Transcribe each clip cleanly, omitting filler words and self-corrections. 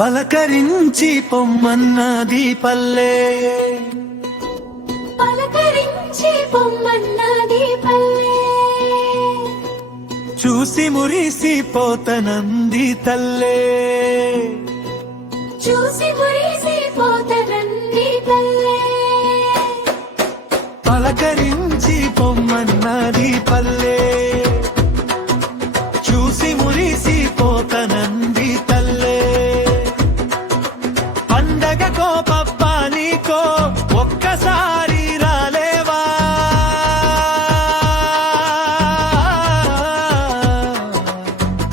పలకరించి పొమ్మన్నది పల్లె, పలకరించి పొమ్మన్నది పల్లె, చూసి మురిసిపోతనంది తల్లే, చూసి మురిసిపోతనంది పల్లె, పలకరించి పొమ్మన్నది పల్లె, చూసి మురిసిపోతనంది తల్లే. పండగకో పప్పానికో ఒక్కసారి రాలేవా,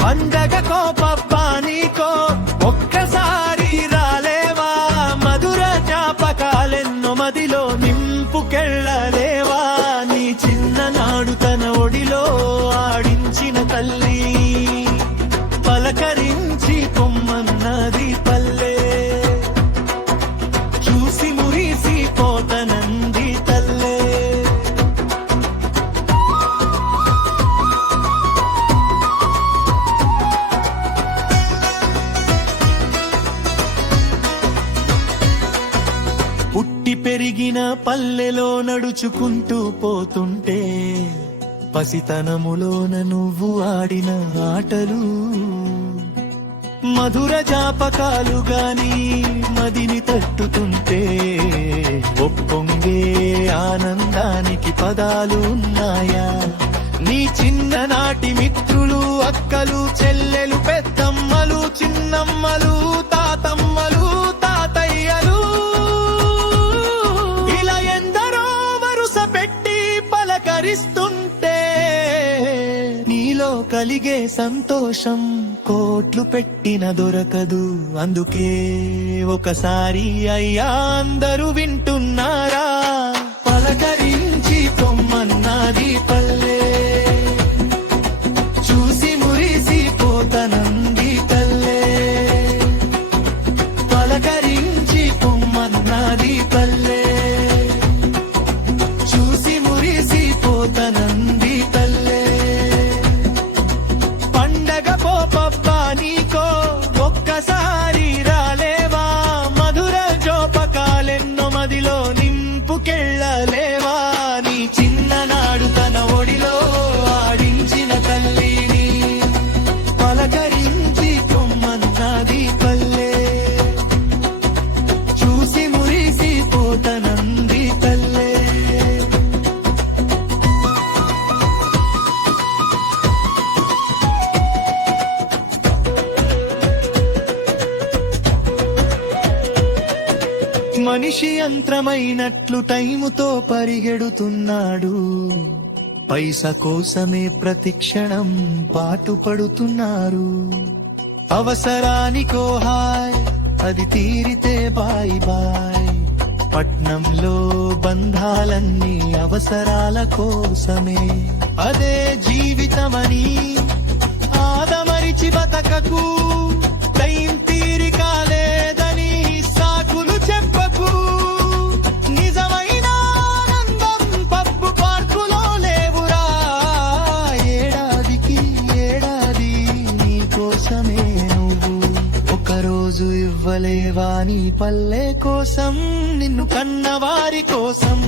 పండగకో పప్పానికో ఒక్కసారి రాలేవా, మధుర జ్ఞాపకాలెన్నో మదిలో నింపుకెళ్ళలేవా, నీ చిన్ననాడు తన ఒడిలో ఆడించిన తల్లి, పలకరించి పొమ్మన్నది పల్లె, చూసి మురిసిపోతనంది తల్లే. పుట్టి పెరిగిన పల్లెలో నడుచుకుంటూ పోతుంటే, పసితనములోన నువ్వు ఆడిన ఆటలు మధుర జాపకాలుగాని మదిని తట్టుతుంటే, ఒప్పొంగే ఆనందానికి పదాలు ఉన్నాయా, నీ చిన్ననాటి మిత్రులు అక్కలు చెల్లెలు పెద్దమ్మలు చిన్నమ్మలు తాతమ్మలు తాతయ్యలు, ఇలా ఎందరో వరుస పెట్టి పలకరిస్తుంటే, నీలో కలిగే సంతోషం కోట్లు పెట్టిన దొరకదు, అందుకే ఒకసారి అయ్యా అందరూ వింటున్నారా, పలకరించి పొమ్మన్నది పల్లె, చూసి మురిసిపోతనంది తల్లే, పలకరించి పొమ్మన్నది పల్లె, చూసి మురిసిపోతనంది తల్లే. పండగ పోపప్పా నీకో ఒక్కసారి రాలేవా, మధుర జోపకాలెన్నో మదిలో నింపుకెళ్ళలేవా, నీ చిన్ననాడు తన ఒడిలో ఆడించిన తల్లిని, పలకరించి పొమ్మన్నది పల్లె, చూసి మురిసిపోతనంది తల్లే. మనిషి యంత్రమైనట్లు టైముతో పరిగెడుతున్నాడు, పైస కోసమే ప్రతిక్షణం పాటుపడుతున్నారు, అవసరానికో హాయ్ అది తీరితే బాయ్ బాయ్, పట్నంలో బంధాలన్నీ అవసరాల కోసమే, అదే జీవితమని ఆదమరిచి బతకకు, టైం తీరిక లేదని సాకులు చెప్పకు, నిజమైన ఆనందం పబ్బు పార్కులో లేవురా, ఏడాదికి ఏడాది నీ కోసమే నువ్వు ఒకరోజు ఇవ్వలేవా, నీ పల్లె కోసం నిన్ను కన్నవారి కోసం.